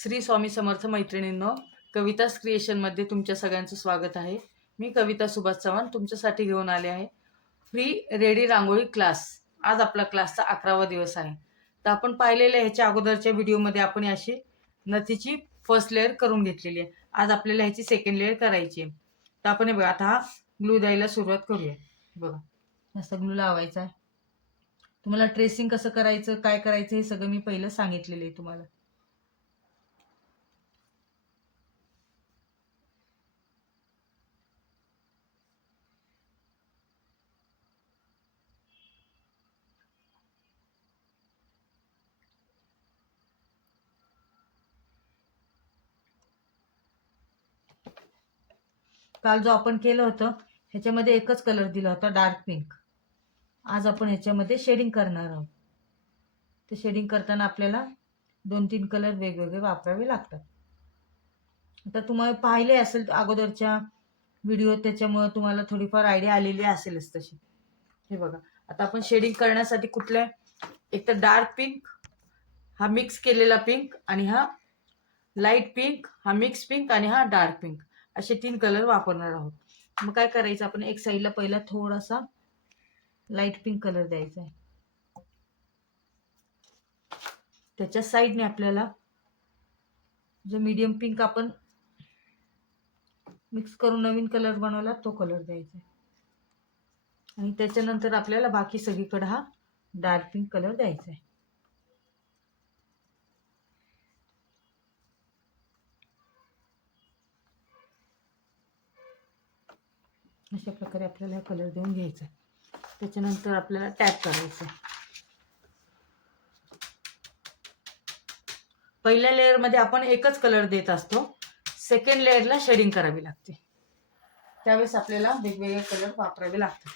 श्री स्वामी समर्थ मैत्रिणींनो, कवितास क्रिएशनमध्ये तुमच्या सगळ्यांचं स्वागत आहे. मी कविता सुभाष चव्हाण तुमच्यासाठी घेऊन आले आहे फ्री रेडी रांगोळी क्लास. आज आपला क्लासचा 11वा दिवस आहे. तर आपण पाहिलेल्या ह्याच्या अगोदरच्या व्हिडिओमध्ये आपण अशी नथीची फर्स्ट लेअर करून घेतलेली आहे. आज आपल्याला ह्याची सेकंड लेअर करायची आहे. तर आपण हे बघा, आता हा ग्लू द्यायला सुरुवात करूया. बघा, जास्त ग्लू लावायचा आहे. तुम्हाला ट्रेसिंग कसं करायचं, काय करायचं हे सगळं मी पहिलं सांगितलेलं आहे तुम्हाला. काल जो आपण केलं होतं ह्याच्यामध्ये एकच कलर दिला होता, डार्क पिंक. आज आपण ह्याच्यामध्ये शेडिंग करणार आहोत. ते शेडिंग करताना आपल्याला 2-3 कलर वेगवेगळे वापरावे लागतात. आता तुम्हाला पाहिले असेल अगोदरच्या व्हिडिओ, त्याच्यामुळे तुम्हाला थोडीफार आयडिया आलेली असेलच तशी. हे बघा, आता आपण शेडिंग करण्यासाठी कुठल्या, एक तर डार्क पिंक, हा मिक्स केलेला पिंक, आणि हा लाईट पिंक, हा मिक्स पिंक, आणि हा डार्क पिंक, असे 3 कलर वापरणार आहोत. मग काय करायचं, आपण एक साईडला पहिला थोडासा लाईट पिंक कलर द्यायचा आहे. त्याच्या साईडने आपल्याला जो मीडियम पिंक आपण मिक्स करून नवीन कलर बनवला तो कलर द्यायचा आहे. आणि त्याच्यानंतर आपल्याला बाकी सगळीकडे हा डार्क पिंक कलर द्यायचा आहे. अशा प्रकारे आपल्याला हा कलर देऊन घ्यायचा. त्याच्यानंतर आपल्याला टॅप करायचं. पहिल्या लेअरमध्ये आपण एकच कलर देत असतो, सेकंड लेअरला शेडिंग करावी लागते. त्यावेळेस आपल्याला वेगवेगळे कलर वापरावे लागतात.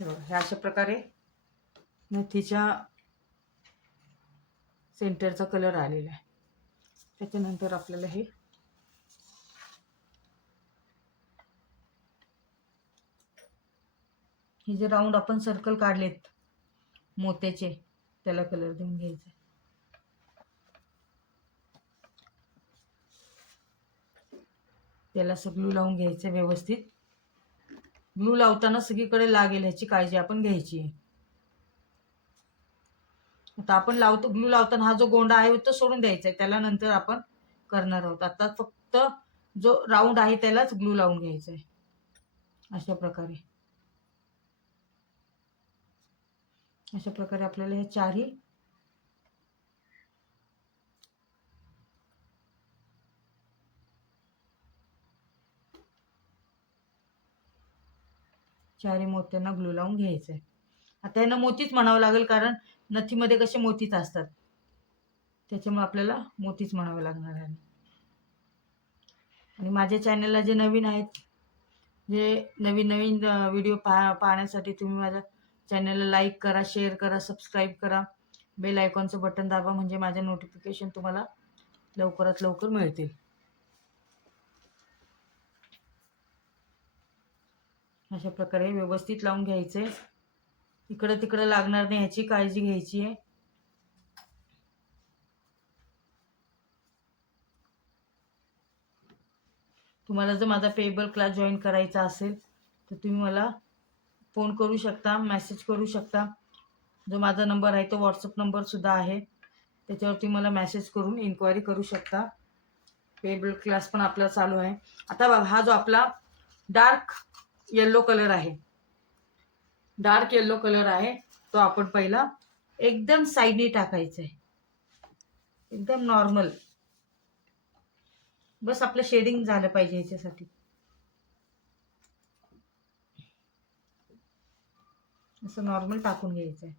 हे अशा प्रकारे नथीच्या सेंटरचा कलर आलेला आहे. त्याच्यानंतर आपल्याला हे जे राऊंड आपण सर्कल काढलेत मोत्याचे, त्याला कलर देऊन घ्यायचा. त्याला ग्लू लावून घ्यायचं व्यवस्थित. ग्लू लावताना सगळीकडे लागेल ह्याची काळजी आपण घ्यायची आहे. आता आपण ग्लू लावताना हा जो गोंडा आहे तो सोडून द्यायचा आहे, त्याला नंतर आपण करणार आहोत. आता फक्त जो राऊंड आहे त्यालाच ग्लू लावून घ्यायचा आहे. अशा प्रकारे आपल्याला हे चारही मोत्यांना ग्लू लावून घ्यायचं आहे. आता यांना मोतीच म्हणावं लागेल, कारण नथीमध्ये कसे मोतीच असतात, त्याच्यामुळे आपल्याला मोतीच म्हणावं लागणार आहे. आणि माझ्या चॅनलला जे नवीन आहेत, जे नवीन व्हिडिओ पाहण्यासाठी तुम्ही माझ्या चॅनलला लाईक करा, शेअर करा, सबस्क्राईब करा, बेल आयकॉनचं बटन दाबा, म्हणजे माझ्या नोटिफिकेशन तुम्हाला लवकरात लवकर मिळतील. अशा प्रकारे व्यवस्थित लावून घ्यायचे. इकडं तिकडं लागणार नाही ह्याची काळजी घ्यायची आहे. तुम्हाला जर माझा पेबल क्लास जॉईन करायचा असेल तर तुम्ही मला फोन करू शकता, मेसेज करू शकता. जो माझा नंबर आहे तो व्हॉट्सअप नंबर सुद्धा आहे, त्याच्यावरती मला मेसेज करून इन्क्वायरी करू शकता. पेबल क्लास पण आपला चालू आहे. आता बघा, हा जो आपला डार्क येल्लो कलर आहे, तो आपण पहिला एकदम साईडने टाकायचा आहे, एकदम नॉर्मल. बस आपलं शेडिंग झालं पाहिजे ह्याच्यासाठी. असं नॉर्मल टाकून घ्यायचं आहे.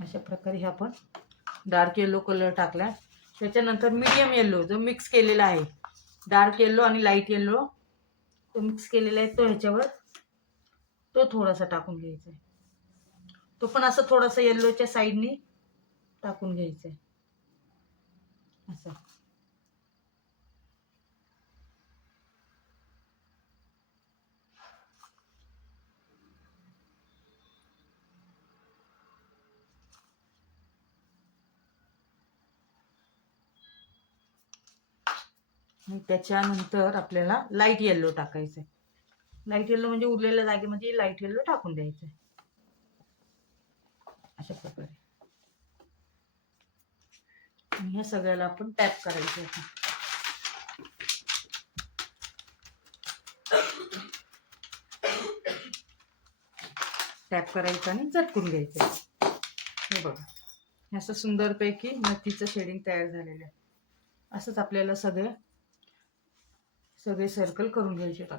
अशा प्रकारे हे आपण डार्क येलो कलर टाकला. त्याच्यानंतर मीडियम येलो जो मिक्स केलेला आहे, डार्क येलो आणि लाईट येलो तो मिक्स केलेला आहे, तो ह्याच्यावर तो थोडासा टाकून घ्यायचा आहे. तो पण असं थोडासा येल्लोच्या साईडनी टाकून घ्यायचा आहे असं. आणि त्याच्यानंतर आपल्याला लाईट येल्लो टाकायचं आहे. लाईट येल्लो म्हणजे उरलेल्या जागेमध्ये लाईट येल्लो टाकून द्यायचं आहे अशा प्रकारे. आणि ह्या सगळ्याला आपण टॅप करायचं आहे. टॅप करायचं आणि चटकून घ्यायचं. हे बघा असं सुंदरपैकी नथीचं शेडिंग तयार झालेलं आहे. असंच आपल्याला सगळे सर्कल करून घ्यायचे आता.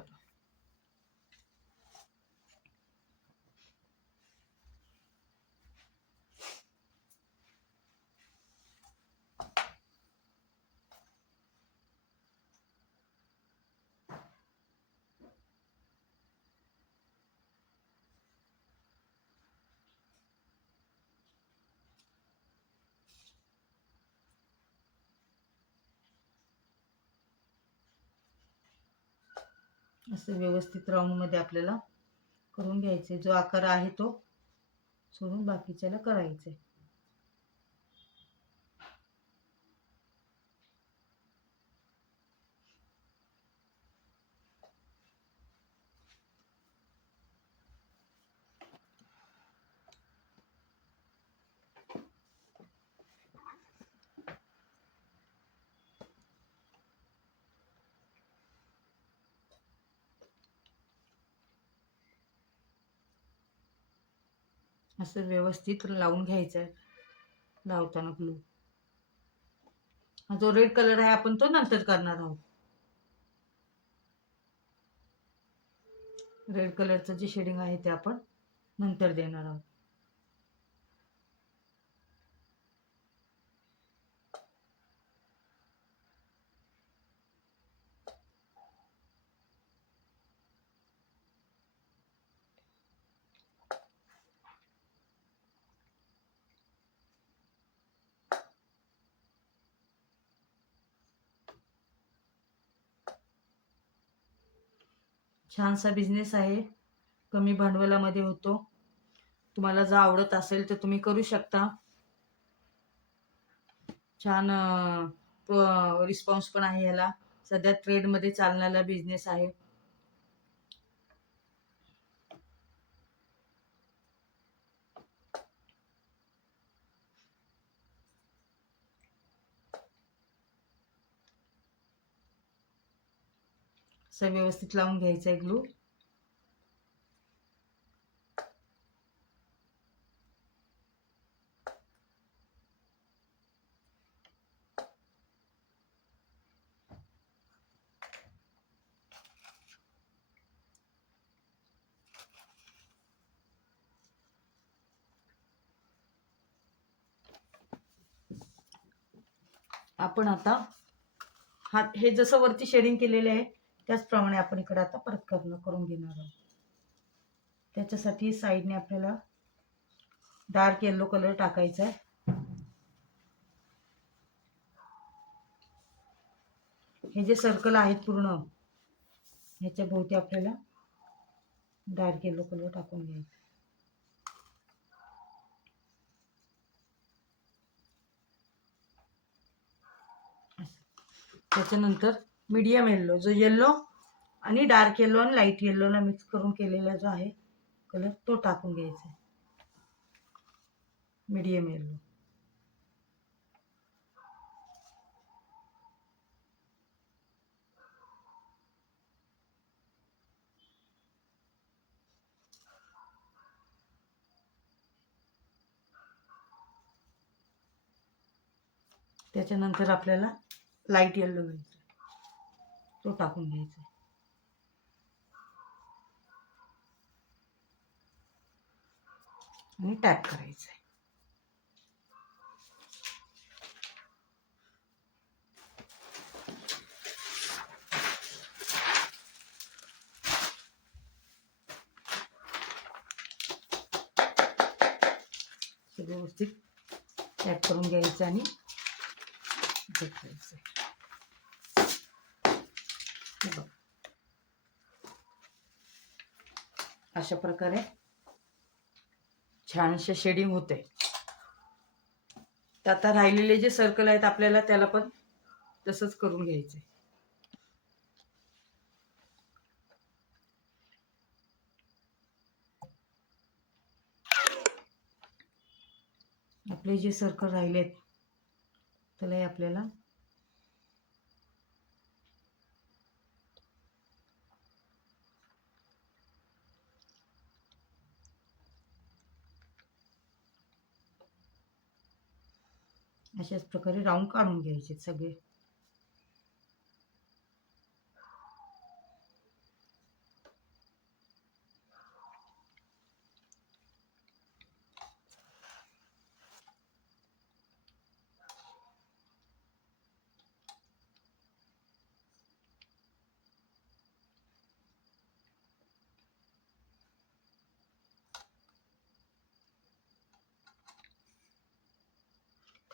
असं व्यवस्थित राऊंड मध्ये आपल्याला करून घ्यायचे. जो आकार आहे तो सोडून बाकीच्याला करायचे. असं व्यवस्थित लावून घ्यायचं आहे. लावताना ग्लू हा जो रेड कलर आहे आपण तो नंतर करणार आहोत. रेड कलरचं जे शेडिंग आहे ते आपण नंतर देणार आहोत. छानसा बिझनेस आहे, कमी भांडवलामध्ये होतो. तुम्हाला जर आवडत असेल तर तुम्ही करू शकता. छान रिस्पॉन्स पण आहे याला. सध्या ट्रेडमध्ये चालणारा बिझनेस आहे. असं व्यवस्थित लावून घ्यायचं आहे ग्लू. आपण आता हे जसं वरती शेडिंग केलेले आहे त्याचप्रमाणे आपण इकडे आता परत करून घेणार आहोत. त्याच्यासाठी साईडने आपल्याला डार्क येलो कलर टाकायचा आहे. हे जे सर्कल आहेत पूर्ण ह्याच्या भोवती आपल्याला डार्क येलो कलर टाकून घ्यायचा. त्याच्यानंतर मीडियम येल्लो जो येल्लो आणि डार्क येल्लो आणि लाईट येल्लोला मिक्स करून केलेला जो आहे कलर तो टाकून घ्यायचा. मीडियम येल्लो त्याच्यानंतर आपल्याला लाईट येल्लो घ्यायचा तो टाकून घ्यायचा आणि टॅप करायचं आहे. व्यवस्थित पॅक करून घ्यायचं आणि ठेवायचं. अशा प्रकारे छानसे शेडिंग होते. तर आता राहिलेले जे सर्कल आहेत आपल्याला त्याला पण तसंच करून घ्यायचं. आपले जे सर्कल राहिलेत त्याला आपल्याला अशाच प्रकारे राऊंड काढून घ्यायचे सगळे.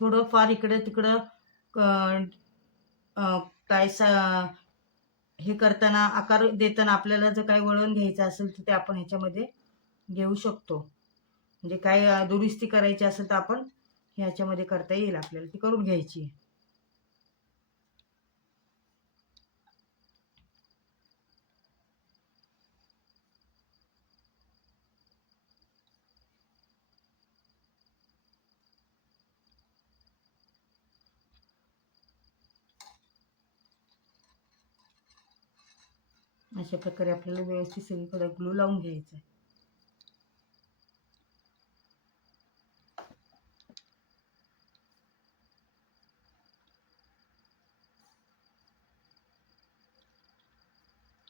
थोडं फार इकडे तिकडं काय हे करताना आकार देताना आपल्याला जर काही वळण घ्यायचं असेल तर ते आपण ह्याच्यामध्ये घेऊ शकतो. म्हणजे काय दुरुस्ती करायची असेल तर आपण ह्याच्यामध्ये करता येईल, आपल्याला ती करून घ्यायची. अशा प्रकारे आपल्याला व्यवस्थित सगळीकडे ग्लू लावून घ्यायचा.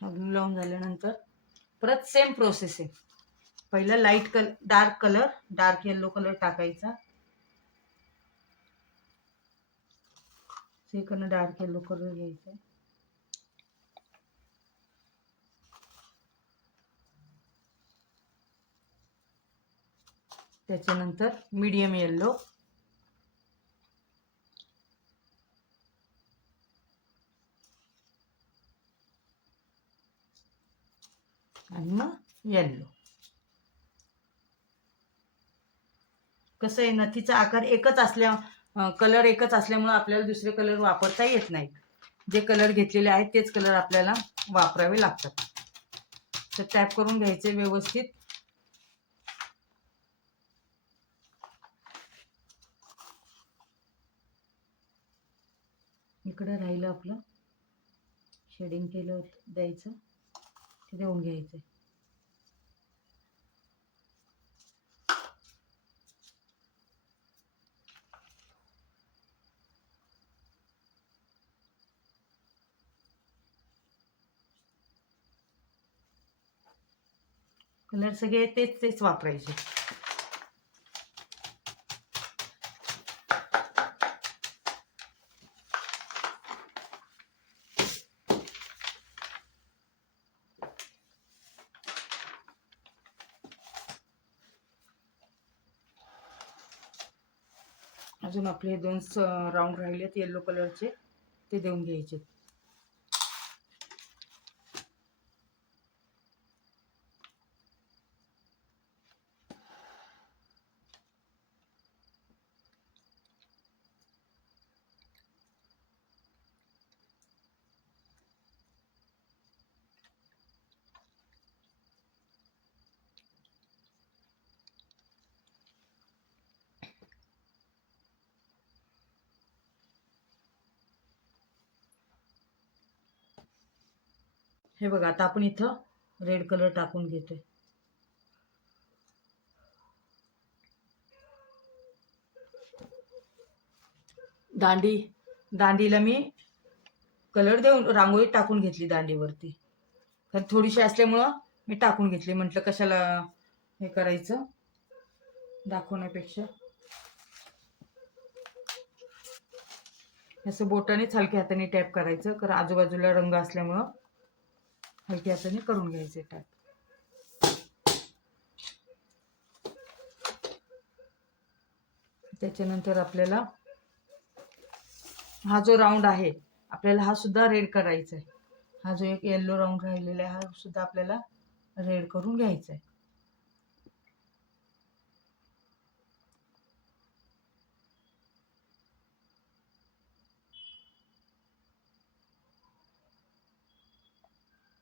ग्लू लावून झाल्यानंतर परत सेम प्रोसेस आहे. पहिला light colour, dark yellow colour टाकायचा. सेकंड डार्क येलो कलर घ्यायचा. त्याच्यानंतर मीडियम येल्लो, आणि मग येल्लो. कसं आहे, नथीचा आकार एकच कलर एकच असल्यामुळे आपल्याला दुसरे कलर वापरता येत नाहीत. जे कलर घेतलेले आहेत तेच कलर आपल्याला वापरावे लागतात. तर टॅप करून घ्यायचे व्यवस्थित. इकडे राहिलं आपलं शेडिंग केलं द्यायचं, ते देऊन घ्यायचं. कलर सगळे तेच वापरायचे. अजून आपले 2 राऊंड राहिलेत येलो कलरचे, ते देऊन घ्यायचे. हे बघा, आता आपण इथं रेड कलर टाकून घेतोय. दांडीला मी कलर देऊन रांगोळी टाकून घेतली दांडीवरती. तर थोडीशी असल्यामुळं मी टाकून घेतली. म्हटलं कशाला हे करायचं दाखवण्यापेक्षा. असं बोटानेच हलक्या हाताने टॅप करायचं, कारण आजूबाजूला रंग असल्यामुळं हलक्या हाताने करून घ्यायचे टॅप. त्याच्यानंतर आपल्याला हा जो राऊंड आहे आपल्याला हा सुद्धा रेड करायचा आहे. हा जो एक येल्लो राऊंड राहिलेला आहे हा सुद्धा आपल्याला रेड करून घ्यायचा आहे.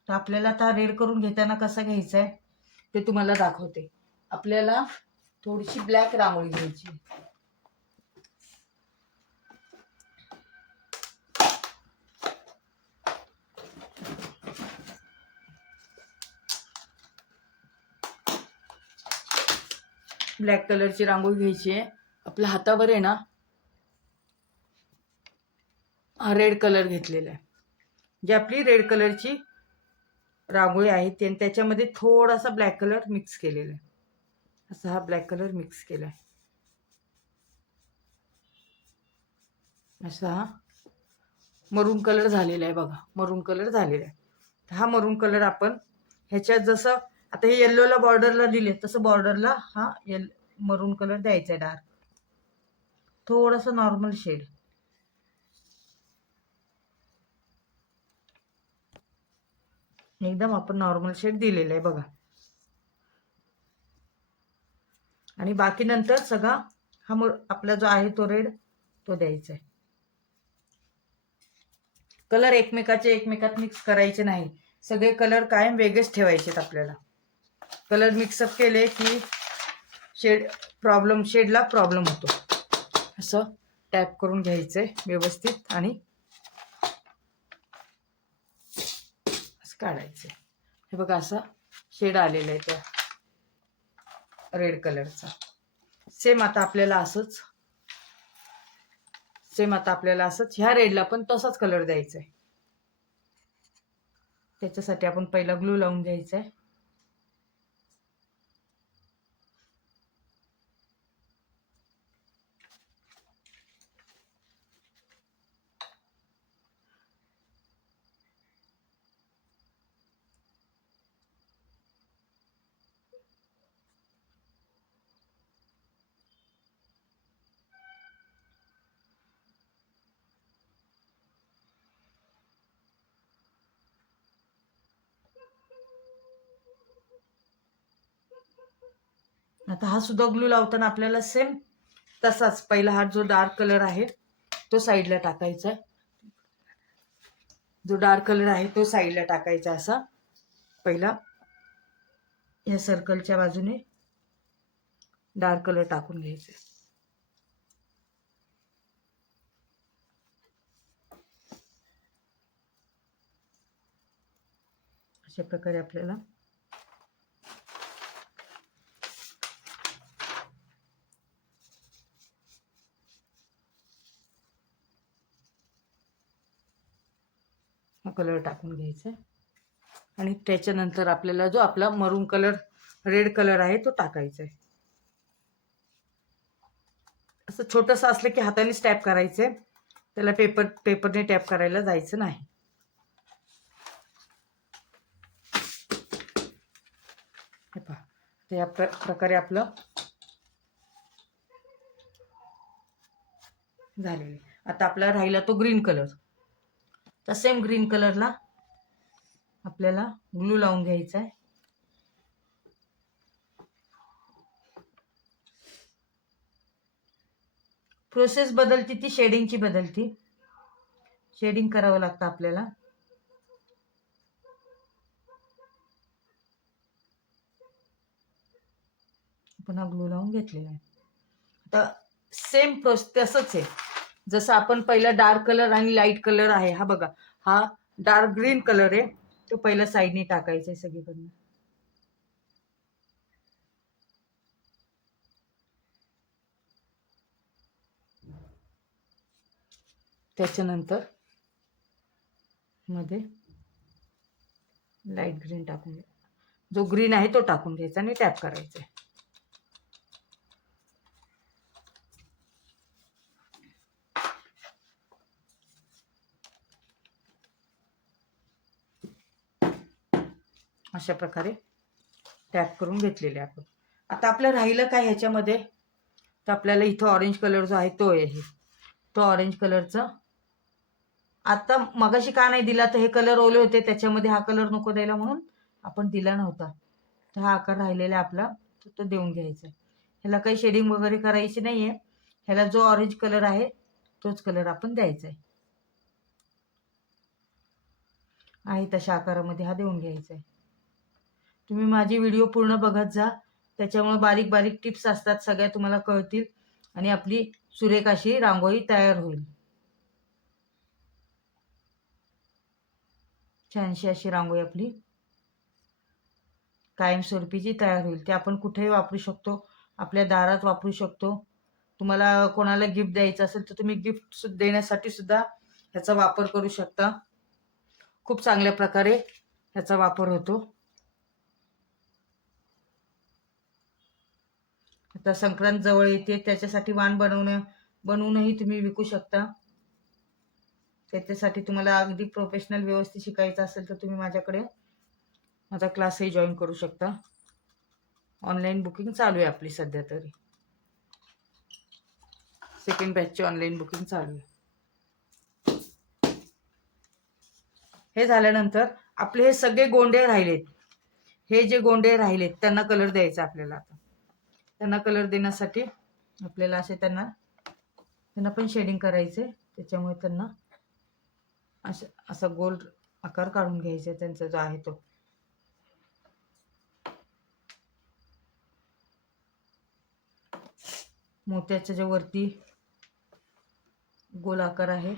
तर आपल्याला आता रेड करून घेताना कसा घ्यायचा आहे ते तुम्हाला दाखवते. आपल्याला थोडीशी ब्लॅक रांगोळी घ्यायची. ब्लॅक कलरची रांगोळी घ्यायची आहे. आपल्या हातावर आहे ना हा रेड कलर घेतलेला आहे. जी आपली रेड कलरची रांगोळी आहे त्याच्यामध्ये थोडासा ब्लॅक कलर मिक्स केलेला आहे. असा हा ब्लॅक कलर मिक्स केला आहे. असा हा मरून कलर झालेला आहे बघा. मरून कलर झालेला आहे. हा मरून कलर आपण ह्याच्यात जसं आता हे येल्लोला बॉर्डरला दिले तसं बॉर्डरला हा मरून कलर द्यायचा आहे. डार्क थोडासा नॉर्मल शेड. एकदम आपण नॉर्मल शेड दिलेला आहे बघा. आणि बाकी नंतर सगळा हा आपला जो आहे तो रेड तो द्यायचा आहे. कलर एकमेकात मिक्स करायचे नाही. सगळे कलर कायम वेगळेच ठेवायचे आपल्याला. कलर मिक्सअप केले की शेडला प्रॉब्लेम होतो. असं टॅप करून घ्यायचंय व्यवस्थित आणि असं काढायचंय. हे बघा असा शेड आलेला आहे त्या रेड कलरचा. सेम आता आपल्याला असंच ह्या रेडला पण तसाच कलर द्यायचा आहे. त्याच्यासाठी आपण पहिला ग्लू लावून घ्यायचा आहे. आता हा सुद्धा ग्लू लावताना आपल्याला सेम तसाच पहिला हा जो डार्क कलर आहे तो साईडला टाकायचा आहे. जो डार्क कलर आहे तो साईडला टाकायचा. असा पहिला या सर्कलच्या बाजूने डार्क कलर टाकून घ्यायचा. अशा प्रकारे आपल्याला हा कलर टाकून घ्यायचा आणि त्याच्यानंतर आपल्याला जो आपला मरून कलर रेड कलर आहे तो टाकायचा आहे. असं छोटंसं असलं की हाताने टॅप करायचंय. त्याला पेपरने टॅप करायला जायचं नाही. हे पहा तर या प्रकारे आपलं झालेलं. आता आपला राहिला तो ग्रीन कलर. तर सेम ग्रीन कलरला आपल्याला ग्लू लावून घ्यायचा आहे. प्रोसेस बदलती ती शेडिंगची बदलती. शेडिंग करावं लागतं आपल्याला. आपण हा ग्लू लावून घेतलेला आहे. आता सेम प्रोसेस तसंच आहे. जसं आपण पहिला डार्क कलर आणि लाईट कलर आहे हा बघा. हा डार्क ग्रीन कलर आहे तो पहिला साईडने टाकायचा आहे सगळीकडनं. त्याच्यानंतर मध्ये लाईट ग्रीन टाकून जो ग्रीन आहे तो टाकून घ्यायचा आणि टॅप करायचा आहे. अशा प्रकारे टॅप करून घेतलेले आपण. आता आपलं राहिलं काय ह्याच्यामध्ये तर आपल्याला इथं ऑरेंज कलर जो आहे तो आहे, तो ऑरेंज कलरचा. आता मगाशी का नाही दिला, तर हे कलर ओले होते, त्याच्यामध्ये हा कलर नको द्यायला म्हणून आपण दिला नव्हता. तर हा आकार राहिलेला आपला तो देऊन घ्यायचा. ह्याला काही शेडिंग वगैरे करायची नाहीये. ह्याला जो ऑरेंज कलर आहे तोच कलर आपण द्यायचा आहे तशा आकारामध्ये हा देऊन घ्यायचा आहे. तुम्ही माझी व्हिडिओ पूर्ण बघत जा, त्याच्यामुळे बारीक बारीक टिप्स असतात, सगळ्या तुम्हाला कळतील आणि आपली सुरेख अशी रांगोळी तयार होईल. छानशी अशी रांगोळी आपली कायमस्वरूपीची तयार होईल. ते आपण कुठेही वापरू शकतो, आपल्या दारात वापरू शकतो. तुम्हाला कोणाला गिफ्ट द्यायचं असेल तर तुम्ही गिफ्ट देण्यासाठी सुद्धा ह्याचा वापर करू शकता. खूप चांगल्या प्रकारे ह्याचा वापर होतो. आता संक्रांत जवळ येते, त्याच्यासाठी वाण बनवूनही तुम्ही विकू शकता. त्याच्यासाठी तुम्हाला अगदी प्रोफेशनल व्यवस्थित शिकायचं असेल तर तुम्ही माझा क्लासही जॉईन करू शकता. ऑनलाईन बुकिंग चालू आहे आपली सध्या तरी. सेकंड बॅचची ऑनलाईन बुकिंग चालू आहे. हे झाल्यानंतर आपले हे सगळे गोंडे राहिलेत, हे जे गोंडे राहिलेत त्यांना कलर द्यायचा आपल्याला. आता त्यांना कलर देण्यासाठी आपल्याला असे त्यांना पण शेडिंग करायचे. त्याच्यामुळे त्यांना असा गोल आकार काढून घ्यायचा त्यांचा जो आहे तो. मोत्याच्या जे वरती गोल आकार आहे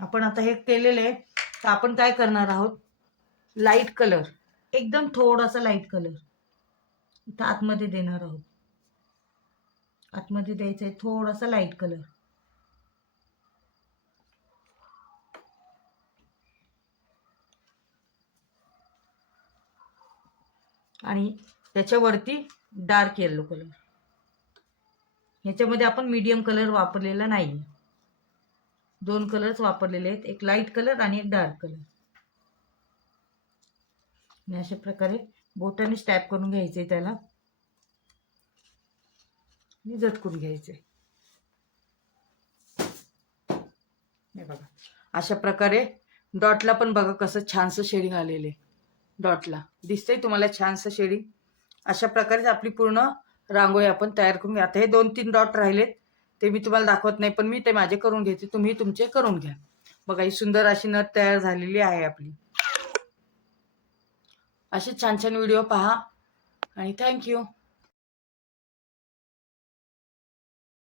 आपण आता हे केलेले आहे. तर आपण काय करणार आहोत, लाईट कलर, एकदम थोडासा लाईट कलर इथं आतमध्ये देणार आहोत. आतमध्ये द्यायचा आहे थोडासा लाईट कलर. आणि त्याच्यावरती डार्क येलो कलर. ह्याच्यामध्ये आपण मीडियम कलर वापरलेला नाही, 2 कलर्स वापरलेले आहेत, एक लाईट कलर आणि एक डार्क कलर. आणि अशा प्रकारे बोटाने स्टॅप करून घ्यायचे, त्याला आणि झटकून घ्यायचे. हे बघा अशा प्रकारे डॉटला पण बघा कसं छानसं शेडिंग आलेले. डॉटला दिसतंय तुम्हाला छानसं शेडिंग. अशा प्रकारे आपली पूर्ण रांगोळी आपण तयार करून घ्या. आता हे 2-3 डॉट राहिलेत ते मी तुम्हाला दाखवत नाही, पण मी ते माझे करून घेते, तुम्ही तुमचे करून घ्या. बघा ही सुंदर अशी नथ तयार झालेली आहे आपली. असे छान छान व्हिडिओ पहा आणि थँक्यू.